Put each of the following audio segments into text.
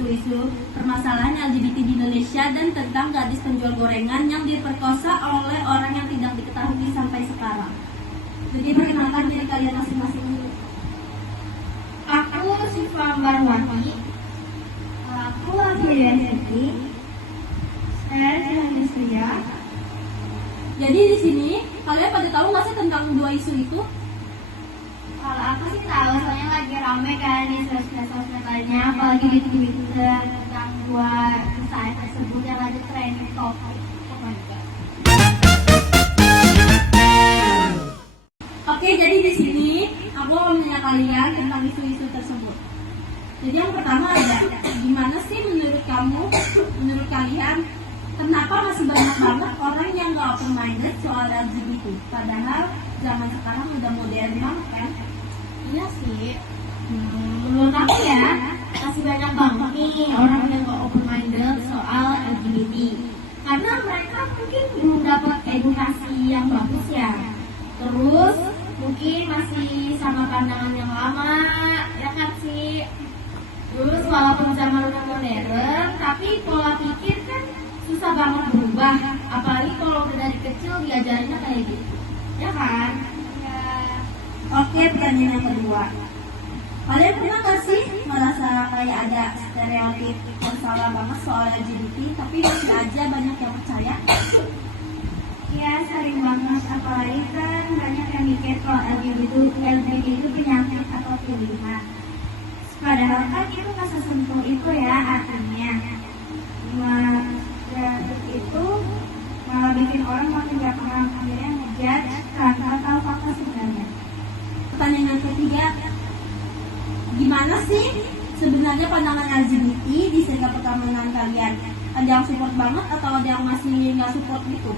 isu-isu permasalahan LGBT di Indonesia dan tentang gadis penjual gorengan yang diperkosa oleh orang yang tidak diketahui sampai sekarang. Jadi perkenalkan diri kalian masing-masing dulu. Aku Siva Marwati. Aku Afilia Siti. Saya Silahnya. Jadi di sini kalian pada tahu nggak sih tentang dua isu itu? Kalau aku sih tahu, soalnya lagi rame kan di sosmed lainnya, apalagi di Twitter tentang dua kisah tersebut yang lagi trending topik. Oke, jadi di sini aku mau menanya kalian tentang isu-isu tersebut. Jadi yang pertama ada, gimana sih menurut kalian, kenapa masih banyak banget orang yang nggak open minded soal LGBT? Padahal zaman sekarang udah modern banget kan? Iya sih. Menurut aku ya, masih banyak banget nih orang yang gak open minded soal LGBT. Karena mereka mungkin belum dapat edukasi yang bagus ya. Terus mungkin masih sama pandangan yang lama, ya kan sih. Terus walaupun zaman udah modern, tapi pola pikir kan susah banget berubah. Apalagi kalau udah dari kecil diajarinnya kayak gitu, ya kan? Oke, pertanyaan yang kedua. Kalian pernah nggak sih merasa kayak ada stereotip yang salah banget soal LGBT, tapi masih aja banyak yang percaya? Ya, sering banget. Apalagi kan banyak yang mikir kalau LGBT itu penyakit atau pilihan. Padahal kan itu nggak sesimpel itu ya artinya. Itu malah bikin orang makin gak paham, akhirnya ngejudge tanpa tahu fakta sebenarnya. Pertanyaan yang ketiga, gimana sih sebenarnya pandangan LGBT di serikat pertemanan kalian? Ada yang support banget atau ada yang masih nggak support gitu?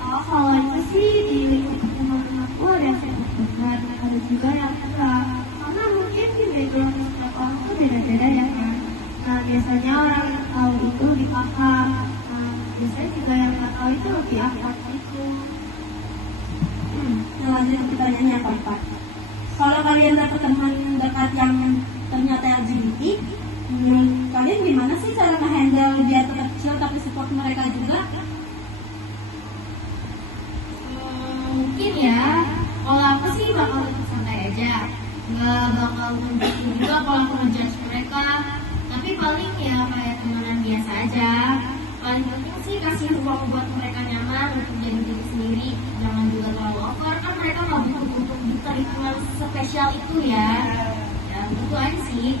Oh, kalau itu sih di lingkup pertemanan aku ada yang support banget, ada juga yang enggak. Karena mungkin di background setiap orang tuh beda-beda ya kan. Nah, biasanya orang yang tahu itu dipaham. Biasanya juga yang nggak tahu itu lebih akrab gitu. Lanjut ke pertanyaan yang keempat. Kalau kalian dapet teman dekat yang ternyata LGBT, kalian gimana sih cara nge-handle biar tetap chill tapi support mereka juga? Mungkin ya, kalau aku sih bakal tetap santai aja, nggak bakal mendukung juga kalau aku ngejudge mereka. Tapi paling ya kayak temenan biasa aja. Paling penting sih kasih ruang buat mereka nyaman untuk jadi diri sendiri. Jangan juga terlalu over, kan mereka nggak butuh untuk diterima spesial itu ya. Ya itu aja sih.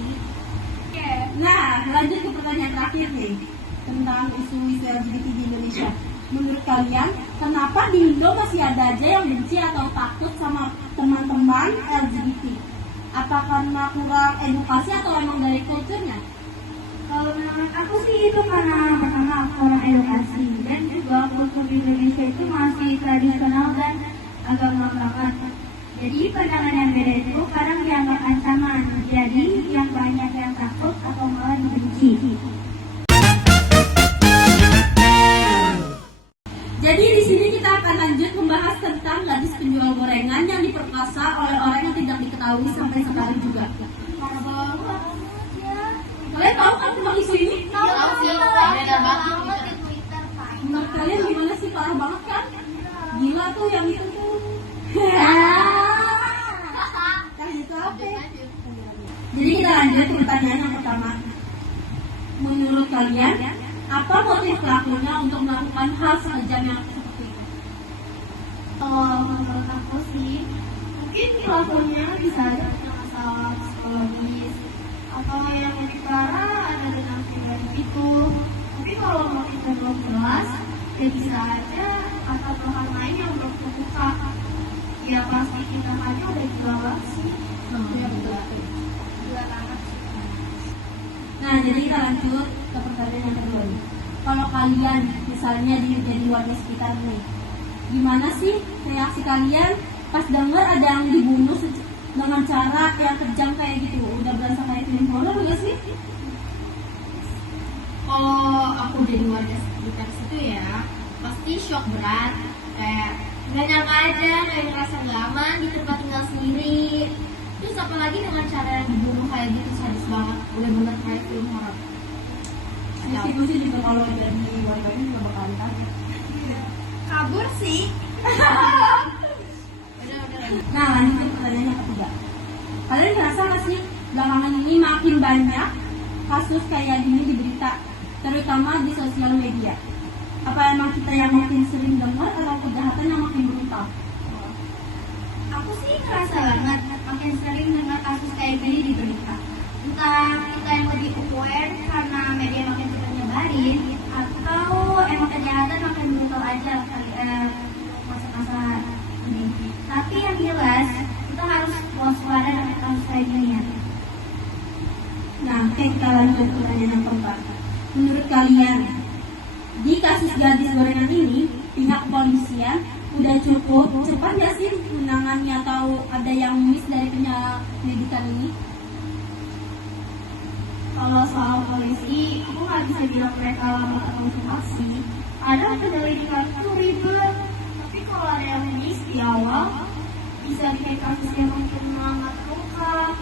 Nah, lanjut ke pertanyaan terakhir nih tentang isu-isu LGBT di Indonesia. Menurut kalian, kenapa di Indo masih ada aja yang benci atau takut sama teman-teman LGBT? Apa karena kurang edukasi atau emang dari kulturnya? Kalau menurut aku sih itu karena pertama kurang edukasi dan juga kultur Indonesia itu masih tradisional dan agak melangkakan. Jadi pandangan yang beda itu kadang dianggap ancaman. Jadi yang banyak yang takut atau malah dibenci. Jadi di sini kita akan lanjut membahas tentang gadis penjual gorengan yang diperkosa oleh orang yang tidak diketahui sampai sekarang juga. Kalian tahu kan tentang isu ini? Tahu sih, beda banget di Twitter. Menurut kalian gimana sih, parah banget kan? Gila tuh yang itu tuh. Kan gitu apa? Jadi kita lanjut ke pertanyaan yang pertama. Menurut kalian, apa motif pelakunya untuk melakukan hal sekejam yang seperti itu? Kalau menurut aku sih, mungkin pelakunya bisa ada masalah psikologis atau yang lebih parah ada dendam pribadi itu. Tapi kalau motifnya belum jelas, ya bisa aja atau hal lain yang belum terbuka. Ya pasti kita aja udah jelas sih. Ya betul. Nah, jadi kita lanjut ke pertanyaan yang kedua nih. Kalau kalian misalnya jadi warga sekitar nih, gimana sih reaksi kalian pas dengar ada yang dibunuh dengan cara yang kejam kayak gitu? Udah berasa kayak film horor nggak sih? Kalau aku jadi warga sekitar situ ya, pasti shock berat. Kayak nggak nyangka aja, kayak ngerasa nggak aman di tempat tinggal sendiri. Terus apalagi dengan cara dibunuh kayak gitu, sadis banget, bener-bener kayak film horor. Institusi juga kalau jadi warganya juga bakalan kaget. Kabur sih. Nah, lanjut ke pertanyaan yang ketiga. Kalian ngerasa nggak sih belakangan ini makin banyak kasus kayak gini di berita, terutama di sosial media? Apa emang kita yang makin sering dengar atau kejahatan yang makin brutal? Aku sih ngerasa banget makin sering dengar kasus kayak gini di berita. Entah kita yang lebih aware karena media makin cepat nyebarin, atau emang kejahatan makin brutal aja kali masa-masa ini. Tapi yang jelas kita harus waspada dengan kasus kayak gini ya. Nah, kita lanjut ke pertanyaan yang keempat. Menurut kalian, di kasus gadis gorengan ini, pihak kepolisian udah cukup cepat nggak sih menangani atau ada yang miss dari penyelidikan ini? Kalau soal polisi, aku nggak bisa bilang mereka lambat atau cepat sih. Ada penyelidikan itu ribet, tapi kalau ada yang miss di awal, bisa bikin kasusnya makin lama terungkap.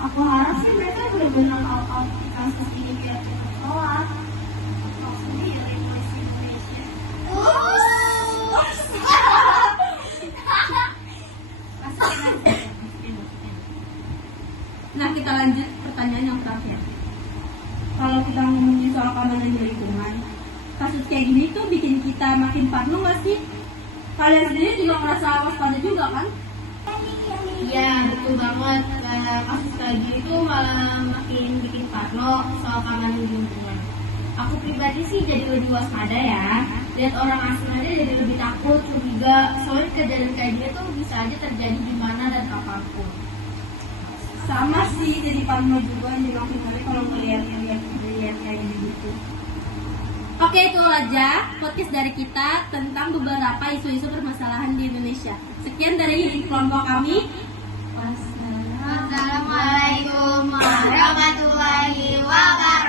Aku harap sih mereka benar-benar all out di kasus ini biar cepat kelar. Maksudnya ya polisi Indonesia. Nah, kita lanjut pertanyaan yang terakhir. Kalau kita ngomongin soal keamanan di lingkungan, kasus kayak gini tuh bikin kita makin parno nggak sih? Kalian sendiri juga merasa waspada juga kan? Iya, betul banget. Kasus kayak gini tuh malah makin bikin parno soal keamanan di lingkungan. Aku pribadi sih jadi lebih waspada ya. Lihat orang asing aja jadi lebih takut, curiga. Soalnya kejadian kayak gini tuh bisa aja terjadi di mana dan kapanpun. Sama sih, jadi parno juga jadi makin ngeri kalau ngeliat kayak gitu. Oke, itu aja podcast dari kita tentang beberapa isu-isu permasalahan di Indonesia. Sekian dari kelompok kami. Wassalamualaikum warahmatullahi wabarakatuh.